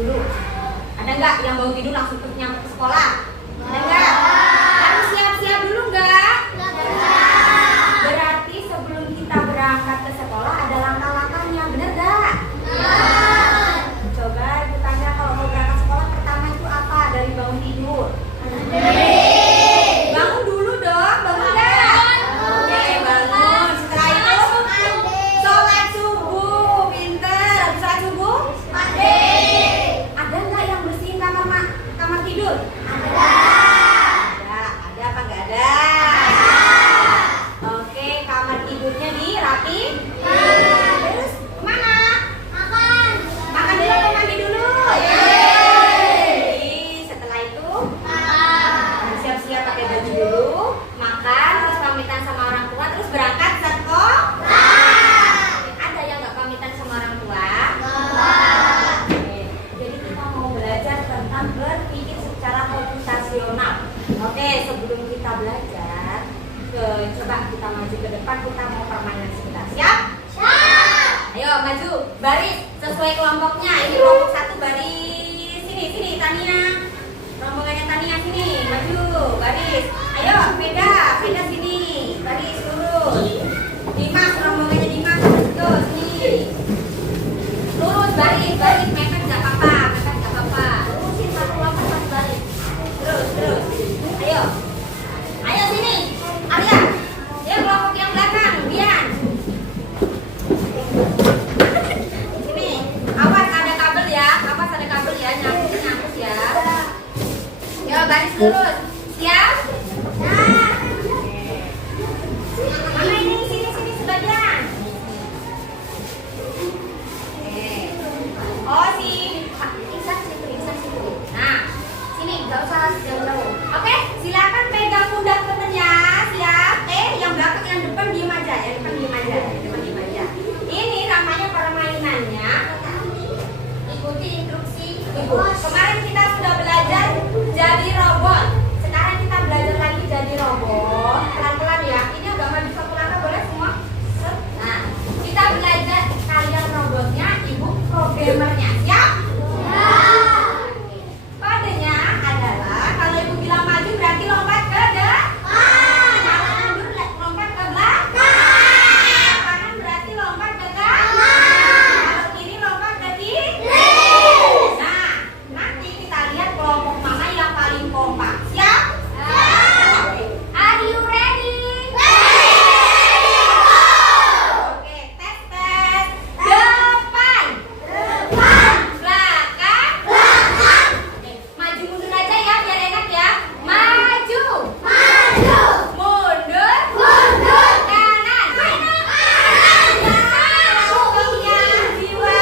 dulu. Ada nggak yang mau tidur langsung nyampe ke sekolah? Ada nggak? Harus siap-siap dulu nggak? Berarti sebelum kita berangkat ke sekolah ada langkah-langkahnya, bener nggak? Coba ibu tanya, kalau mau berangkat sekolah pertama itu apa dari bangun tidur? Bangun dulu dong, bangun nggak? Oke, bangun. Setelah itu sholat subuh, pinter. Habis sholat subuh? Ada nggak yang bersihin kamar tidur? Ada apa nggak ada? Oke, kamar tidurnya dirapi. Terus kemana? Makan dulu atau mandi dulu? Setelah itu siap-siap pakai baju dulu, makan, terus pamitan sama orang tua, terus berangkat sekolah. Ada yang nggak pamitan sama orang tua? Jadi kita mau belajar tentang berpikir secara komputasional. Oke, sebelum kita belajar, coba kita maju ke depan, kita mau permainan sebentar. Siap? Ayo maju, baris sesuai kelompoknya. Ini kelompok 1 baris sini Tania. Rombongannya Tania sini, maju, baris. Ayo Veda sini, baris lurus. Dimas, rombongannya Dimas, maju sini. Lurus, baris, mepet nggak apa-apa. Lurusin satu kelompok satu baris. Terus. Ayo sini, Arya. Dia kelompok yang belakang, Dian. Sini, awas ada kabel ya, nyangkut ya. Yo, baris lurus. Siap? Mana ini? Sini sebagian. Oh, si Ihsan situ. Nah, sini, nggak usah jauh-jauh. Oke, silakan pegang pundak temennya. Siap? Yang belakang, yang depan diem aja. Ini namanya permainannya. Ikuti instruksi ibu. Kemarin kita sudah belajar jadi robot. Sekarang kita belajar lagi jadi robot. Pelan-pelan ya. Ini udah maju satu langkah, boleh semua? Nah, kita belajar kalian robotnya, ibu programmernya. Siap? Kodenya adalah kalau ibu bilang maju berarti lompat ke depan. Kalau mundur lompat ke belakang. Kanan berarti lompat ke kanan. Kalau kiri lompat ke kiri. Nah, nanti kita lihat kelompok mana yang paling kompak. Siap? Are you ready? Oke, tes. Depan. Belakang. Oke, maju mundur aja ya biar enak ya. Maju. Mundur. Kanan. Pokoknya jiwa.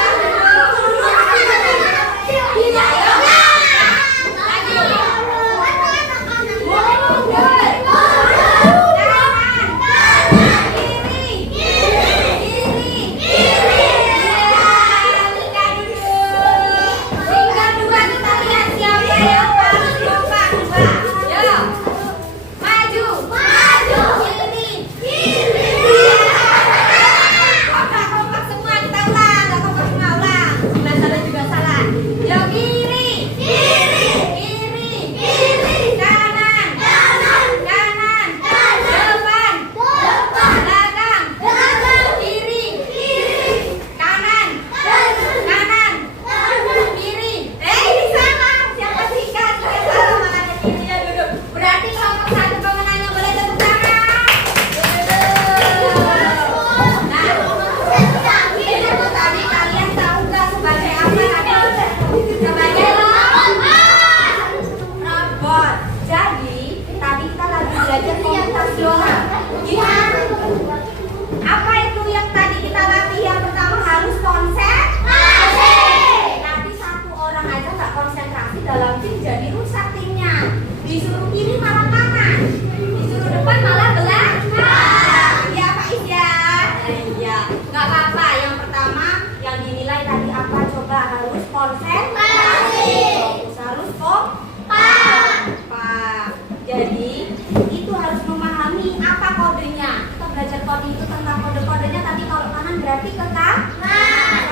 kode itu tentang kode-kodenya, tapi kalau kanan berarti ke kanan,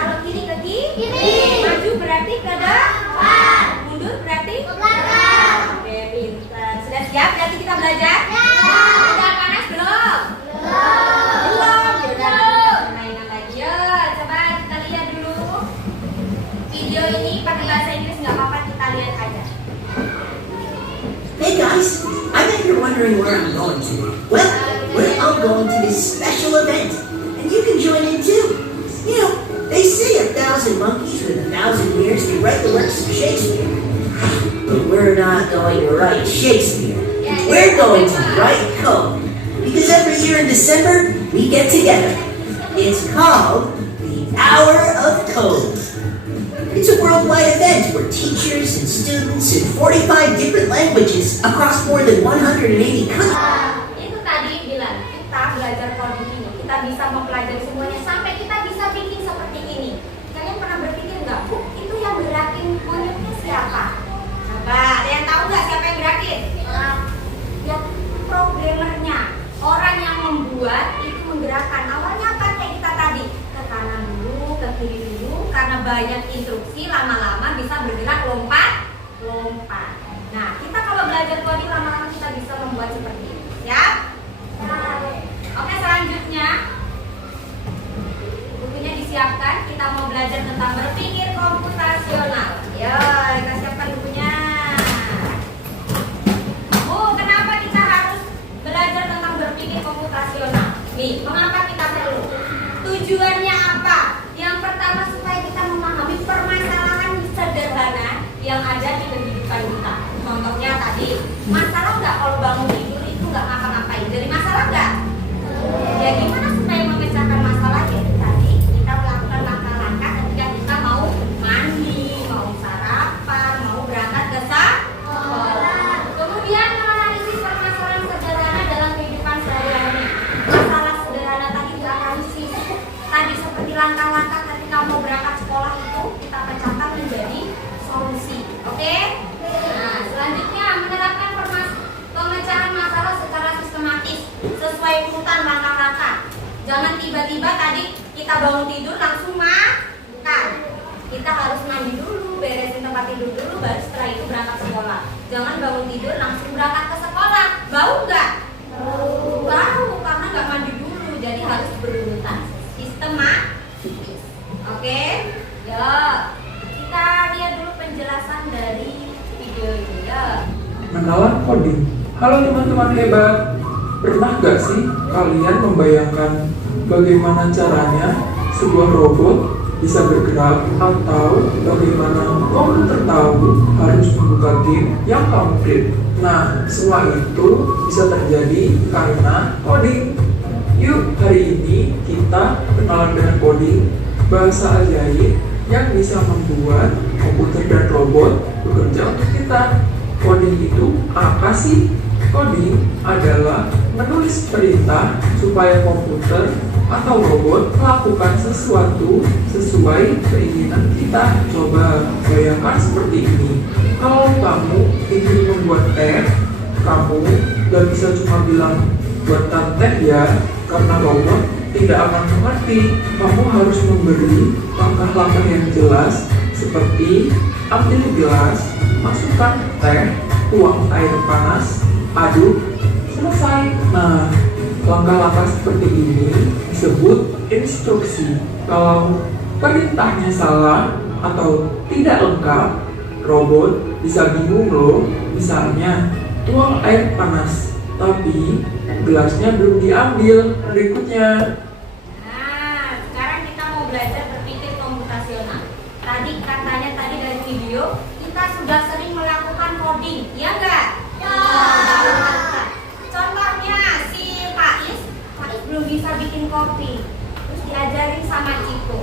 kalau kiri ke kiri, maju berarti ke depan. belajar? Udah panas belum? Belum. Yaudah, mainan lagi. Yuk, coba kita lihat dulu. Video ini pakai bahasa Inggris nggak apa-apa, kita lihat aja. Hey guys, I bet you're wondering where I'm going to. Well, we're all going to this special event, and you can join in too. You know, they say 1,000 monkeys with 1,000 ears can write the works of Shakespeare. But we're not going to write Shakespeare. We're going to write code. Because every year in December, we get together. It's called the Hour of Code. It's a worldwide event where teachers and students in 45 different languages across more than 180 countries. Itu tadi bilang kita belajar coding ini, kita bisa mempelajari semuanya sampai kita bisa bikin seperti ini. Kalian pernah berpikir nggak, Bu, itu yang gerakin monyetnya siapa? Coba, ada yang tahu nggak siapa yang gerakin? Ya, programmernya, orang yang membuat itu menggerakkan. Awalnya apa kayak kita tadi? Ke kanan dulu, ke kiri dulu, karena banyak instruksi lama-lama bisa bergerak lompat. Nah, kita kalau belajar coding lama-lama kita bisa membuat seperti ini. Siap? Oke, selanjutnya bukunya disiapkan. Kita mau belajar tentang berpikir komputasional. Yo, kita siapkan bukunya. Bu, kenapa kita harus belajar tentang berpikir komputasional? Nih, mengapa kita perlu? Tujuannya apa? Yang pertama supaya kita memahami permasalahan sederhana yang ada di kehidupan kita. Contohnya tadi, masalah nggak kalau bangun tidur itu nggak ngapa-ngapain? Jadi masalah nggak? Ya gimana supaya memecahkan masalah? Ya tadi kita melakukan langkah-langkah ketika kita mau mandi, mau sarapan, mau berangkat ke sekolah. Kemudian menganalisis permasalahan sederhana dalam kehidupan sehari-hari. Masalah sederhana tadi dianalisis. Tadi seperti langkah-langkah ketika mau berangkat sekolah itu kita pecahkan menjadi solusi. Oke? Nah, selanjutnya menerapkan pemecahan masalah secara sistematis sesuai urutan langkah-langkah. Jangan tiba-tiba tadi kita bangun tidur langsung makan. Kita harus mandi dulu, beresin tempat tidur dulu, baru setelah itu berangkat sekolah. Jangan bangun tidur langsung berangkat ke sekolah. Bau nggak? Bau karena nggak mandi dulu. Jadi harus berurutan. Sistematis. Oke? Ya. Kita lihat dulu penjelasan dari video ini ya. Kenalan coding. Halo teman-teman hebat. Pernah gak sih kalian membayangkan bagaimana caranya sebuah robot bisa bergerak atau bagaimana komputer tahu harus membuka game yang komplit? Nah, semua itu bisa terjadi karena coding. Yuk, hari ini kita kenalan dengan coding, bahasa ajaib yang bisa membuat komputer dan robot bekerja untuk kita. Coding itu apa sih? Coding adalah menulis perintah supaya komputer atau robot melakukan sesuatu sesuai keinginan kita. Coba bayangkan seperti ini. Kalau kamu ingin membuat teh, kamu gak bisa cuma bilang buatkan teh ya, karena robot tidak akan mengerti. Kamu harus memberi langkah-langkah yang jelas seperti ambil gelas, masukkan teh, tuang air panas, aduk, selesai. Nah, langkah-langkah seperti ini disebut instruksi. Kalau perintahnya salah atau tidak lengkap, robot bisa bingung loh. Misalnya, tuang air panas, tapi gelasnya belum diambil. Berikutnya. Nah, sekarang kita mau belajar berpikir komputasional. Tadi katanya dari video kita sudah sering melakukan coding, ya enggak? Ya. Contohnya si Faiz belum bisa bikin kopi, terus diajarin sama Cito.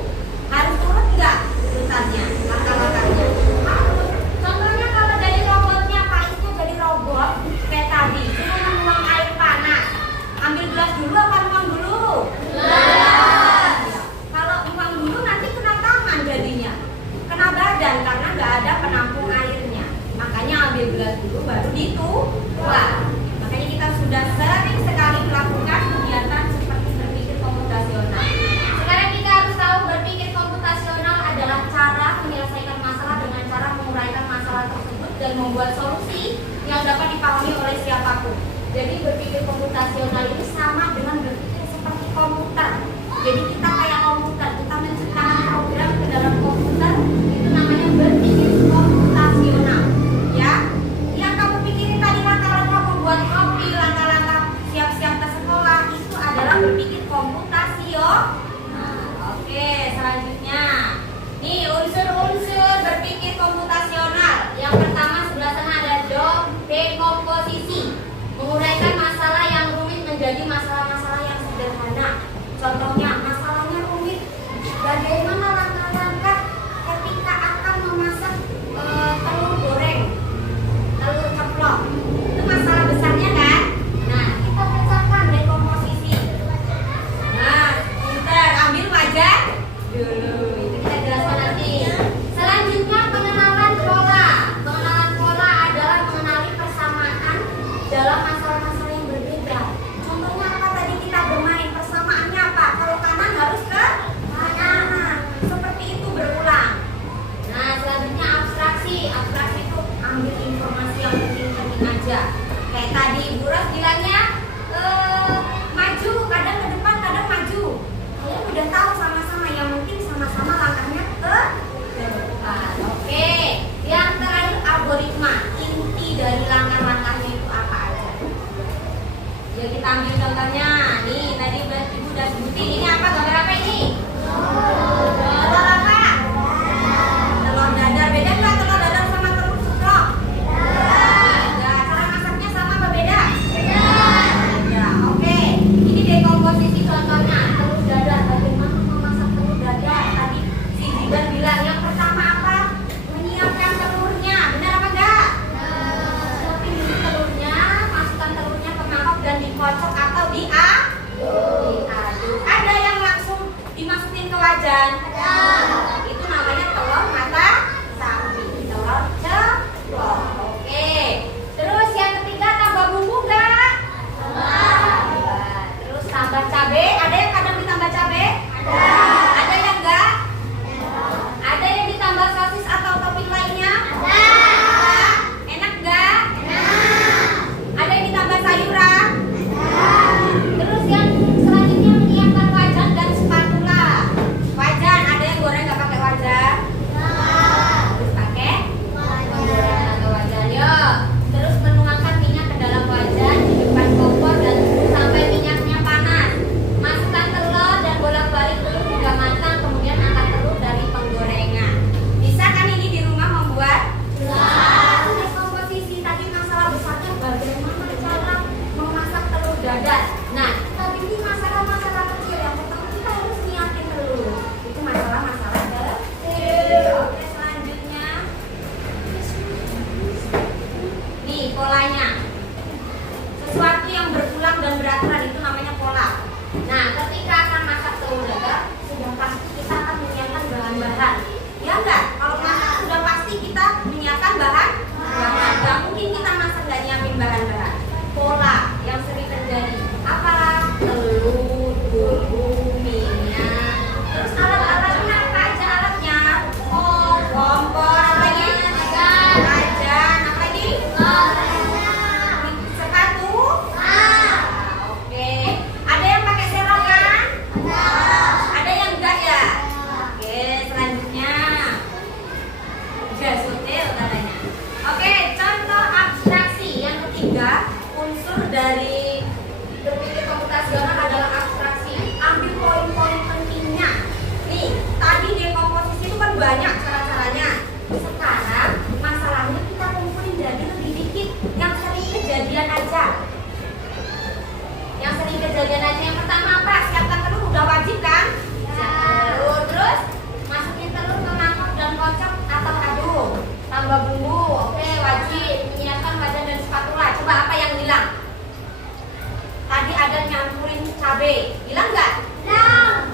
Harus turun nggak urutannya, langkah-langkahnya? Harus. Contohnya kalau dari robotnya, Faiznya jadi robot kayak tadi, cuma menuang air panas. Ambil gelas dulu apa nuang dulu? Gelas. Kalau nuang dulu nanti kena tangan jadinya, kena badan karena nggak ada penampung airnya. Makanya ambil gelas dulu baru dituang. Makanya kita sudah sering sekali melakukan kegiatan seperti berpikir komputasional. Sekarang kita harus tahu berpikir komputasional adalah cara menyelesaikan masalah dengan cara menguraikan masalah tersebut dan membuat solusi yang dapat dipahami oleh siapapun. Jadi berpikir komputasional itu sama dengan berpikir seperti komputer. Jadi kita kayak komputer, kita menciptakan program ke dalam komputer, itu namanya berpikir komputasional. Ya, yang kamu pikirin tadi langkah-langkah membuat kopi, langkah-langkah siap-siap ke sekolah, itu adalah berpikir komputasional. Oke, selanjutnya, nih unsur-unsur berpikir komputasional. Yang pertama sebelah sana ada dekomposisi, menguraikan masalah yang rumit menjadi masalah-masalah yang sederhana. Contohnya, masalahnya rumit, bagaimana langkah-langkah ketika akan memasak telur goreng, telur ceplok, itu masalah besarnya kan? Nah, kita pecahkan dekomposisi. Nah, kita ambil wajan dulu, itu kita jelaskan nanti. Selanjutnya pengenalan pola. Pengenalan pola adalah mengenali persamaan dalam masalah-masalah yang berbeda. Contohnya apa tadi kita bermain, persamaannya apa? Kalau kanan harus ke kanan. Seperti itu berulang. Nah, selanjutnya abstraksi. Abstraksi itu ambil informasi yang penting-penting aja. Kayak tadi Bu Ros bilangnya maju, kadang ke depan, kadang maju. Kalian udah tahu sama-sama, yang penting sama-sama langkahnya ke depan. Oke. Yang terakhir algoritma. Inti dari langkah-langkahnya itu apa aja? Ya kita ambil contohnya. Nih tadi Ibu udah sebutin. Ini apa? Gambar apa ini? Telur apa? Telur dadar. Beda nggak telur dadar sama telur ceplok? Beda. Cara masaknya sama apa beda? Beda. Oke. Ini dekomposisi contohnya. Telur dadar. Bagaimana memasak telur dadar? Tadi si Zidan bilang yang pertama apa? Menyiapkan telurnya. Benar apa enggak? Siapin dulu telurnya, masukkan telurnya ke mangkok dan dikocok atau diaduk. Ada yang langsung dimasukin ke wajan? Itu namanya telur mata sapi, telur ceplok. Oke. Terus yang ketiga tambah bumbu enggak? Terus tambah cabai. Ada yang kadang ditambah cabai? Ada yang enggak? Ada yang ditambah sosis atau topping lainnya? Enak enggak? Ada yang ditambah sayuran? Terus yang selanjutnya menyiapkan wajan dan spatula. Wajan, ada yang goreng nggak pakai wajan? Terus pakai wajan. Yuk. Terus menuangkan minyak ke dalam wajan di depan kompor dan tunggu sampai minyaknya panas. Masukkan telur dan bolak-balik telur hingga matang, kemudian angkat telur dari penggorengan. Bisa kan ini di rumah membuat? Dekomposisi tadi masalah besarnya bagaimana cara memasak telur dadar. Nah, kita bikin masalah-masalah kecil. Yang pertama kita harus nyiapin telur. Itu masalah-masalah kecil. Oke, selanjutnya. Nih polanya. Sesuatu yang berulang dan beraturan itu namanya pola. Nah, ketika akan masak telur dadar, sudah pasti kita akan menyiapkan bahan-bahan. Ya enggak? Kalau masak sudah pasti kita menyiapkan bahan. Gak mungkin kita masak nggak nyiapin bahan-bahan. Pola yang sering terjadi apa? Telur, bumbu, minyak. Terus alat-alatnya apa aja alatnya? Kompor, apa lagi? Wajan, apa lagi? Sepatu? Oke. Ada yang pakai selokan? Ada yang enggak ya? Oke, selanjutnya. Gas hotel katanya. Oke, contoh abstraksi yang ketiga, unsur dari berpikir komputasional adalah abstraksi. Ambil poin-poin pentingnya. Nih, tadi dekomposisi itu kan banyak cara-caranya. Sekarang masalahnya kita kumpulin jadi lebih dikit, yang sering kejadian aja. Yang sering kejadian aja. Yang pertama apa? Siapkan telur, udah wajib kan? Siapkan telur, terus masukin telur ke mangkok dan kocok atau aduk. Tambah bumbu, oke, wajib. Menyiapkan wajan dan spatula. Coba apa yang hilang? Tadi ada nyampurin cabai, hilang nggak?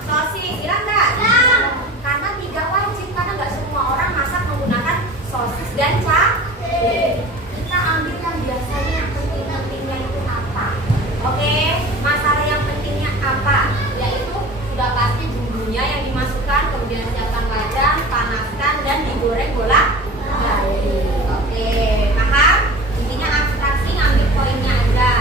Sosis, hilang nggak? Karena tidak wajib, karena nggak semua orang masak menggunakan sosis dan cabai. Kita ambil yang biasanya yang penting-pentingnya itu apa? Oke, masalah yang pentingnya apa? Yaitu sudah pasti bumbunya yang dimasukkan, kemudian siapkan wajan, panaskan dan digoreng bolak-balik. Oke, paham? Intinya abstraksi ngambil poinnya aja.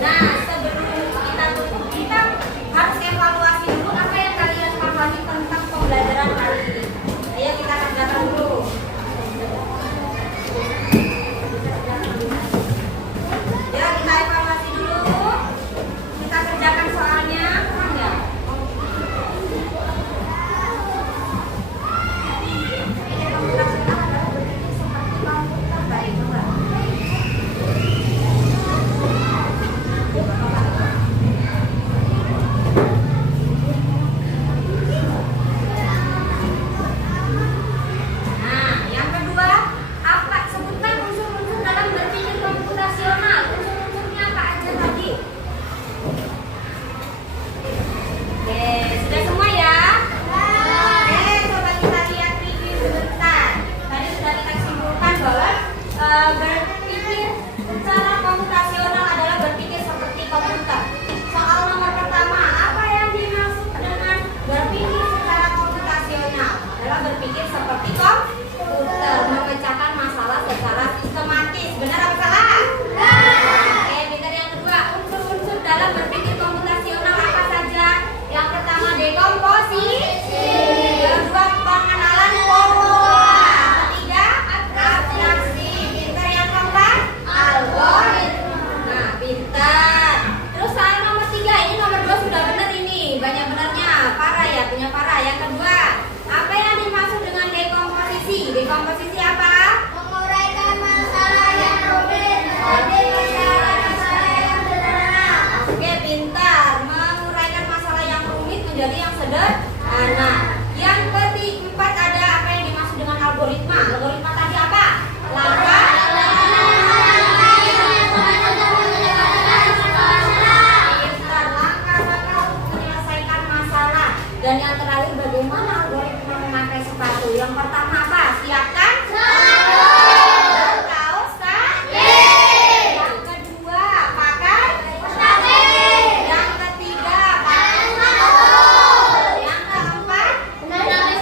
Nah, sebelum kita tutup, kita harus evaluasi dulu apa yang kalian pahami tentang pembelajaran kali ini. Ayo kita kerjakan dulu. Ya, kita evaluasi dulu. Kita kerjakan soalnya, paham nggak? Nah, yang kedua, apa sebutkan unsur-unsur dalam berpikir komputasional? Unsur-unsurnya apa aja tadi? Oke, sudah semua ya? Oke, coba kita lihat review sebentar. Tadi sudah kita simpulkan bahwa berpikir secara komputasional adalah berpikir seperti komputer. Soal nomor pertama, apa yang dimaksud dengan berpikir secara komputasional? Adalah berpikir seperti komputer, memecahkan masalah secara sistematis. Benar apa salah? Oke, pintar. Yang kedua, unsur-unsur dalam berpikir komputasional apa saja? Yang pertama, dekomposisi. Yang kedua, pengenalan formula. Ketiga, abstraksi. Pintar. Yang keempat, algoritma. Nah, pintar. Terus soal nomor 3, ini nomor 2 sudah benar ini. Banyak benarnya. Parah ya, punya parah. Yang kedua, apa yang dimaksud dengan dekomposisi? Dekomposisi apa? Menguraikan masalah yang rumit menjadi masalah yang sederhana. Oke, pintar. Menguraikan masalah yang rumit menjadi yang sederhana. Yang keempat, ada apa yang dimaksud dengan algoritma? Algoritma tadi apa? Langkah. Pintar. Langkah-langkah untuk menyelesaikan masalah. Dan yang terakhir, bagaimana algoritma memakai sepatu? Yang pertama apa? Siapkan kaos kaki. Yang kedua, pakai yang ketiga, pakai yang keempat, lalu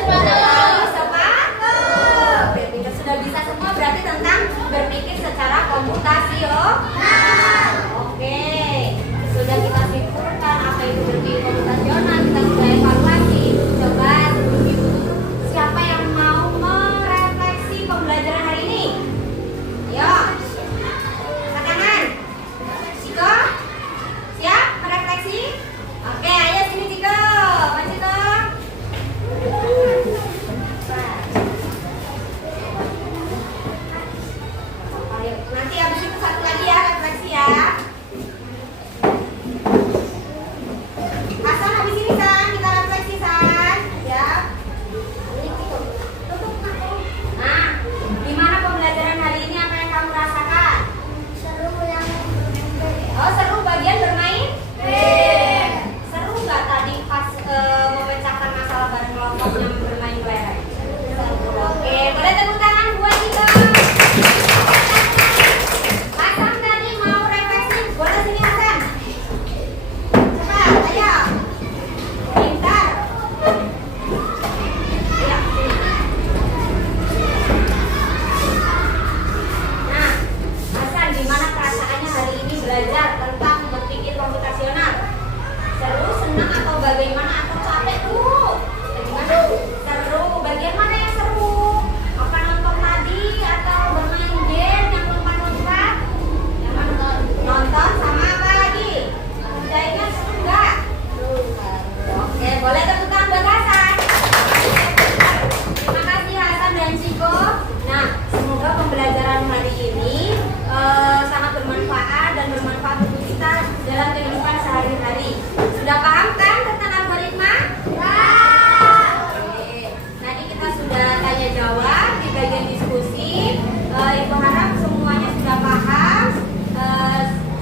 sepatu. Oke, kita sudah bisa semua berarti tentang berpikir secara komputasional. Oke, sudah kita simpulkan apa itu berpikir komputasional, kita sudah evaluasi. Coba ibu, siapa yang mau merefleksi pembelajaran hari ini? Ayo, angkat tangan. Ciko, siap merefleksi? Oke, ayo sini Ciko. Mas Ciko. Ayo, nanti habis itu satu lagi ya refleksi ya. Hasan habis ini San, kita refleksi San. Ya. Ini Ciko. Nah, gimana pembelajaran hari ini? Apa yang kamu rasakan? Seru yang Oh, seru bagian bermain? Seru nggak tadi pas memecahkan masalah bareng kelompok yang bermain kelereng? Seru. Oke, boleh tepuk tangan buat kita. Hasan tadi mau refleksi, boleh sini Hasan. Cepat, ayo. Pintar. Ayo, sini. Nah, Hasan, gimana perasaannya hari ini belajar tentang berpikir komputasional? Seru, senang, atau bagaimana? Atau capek tuh? Bagaimana? Seru. Bagian mana yang seru? Apa nonton tadi atau bermain game yang lompat-lompat? Yang mana? Nonton sama apa lagi? Kerjainnya seru nggak? Oke, boleh tepuk tangan buat Hasan. Terima kasih Hasan dan Ciko. Nah, semoga pembelajaran hari ini sangat bermanfaat dan bermanfaat untuk kita dalam kehidupan sehari-hari. Sudah paham kan tentang algoritma? Oke. Tadi kita sudah tanya jawab di bagian diskusi. Ibu harap semuanya sudah paham.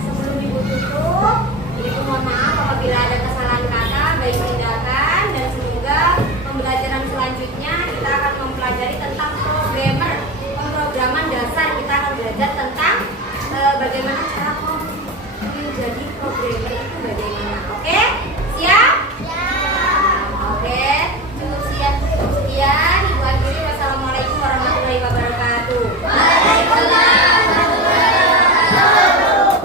Sebelum Ibu tutup, Ibu mohon maaf apabila ada kesalahan kata, baik tindakan, dan semoga pembelajaran selanjutnya kita akan mempelajari tentang pemrograman dasar. Kita akan belajar tentang bagaimana